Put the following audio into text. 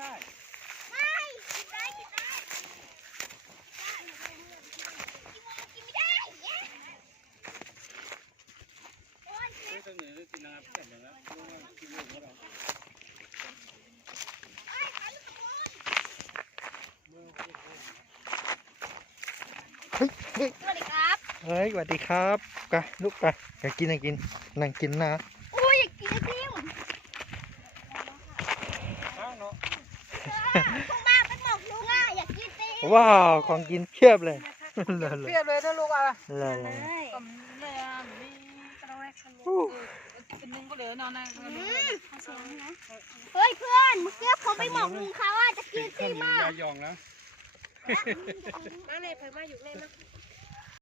ได้ไม่กินได้กินได้กินไม่ได้โอ้ย ตรงนี้กินน้ำแข็งอย่างนั้นกินลูกก็ได้ สวัสดีครับ เฮ้ยสวัสดีครับกะลูกกะอยากกินนั่งกินนะ อุ้ยอยากกินไอติม ข้างเนาะ คงมาเป็นหมอกลุงอ่ะอยากกินไอติม ว้าวของกินเพียบเลยเลย เปรี้ยวเลยถ้าลูกอ่ะ เลย ก็ไม่มีกระแวกคันเป็นนึงก็เหลือนอนนะ เฮ้ยเพื่อนเมื่อกี้ผมไปหมอกลุงเขาอ่ะจะกินไอติมมาก ยองนะ มาเลยเพื่อนมาอยู่เลยนะ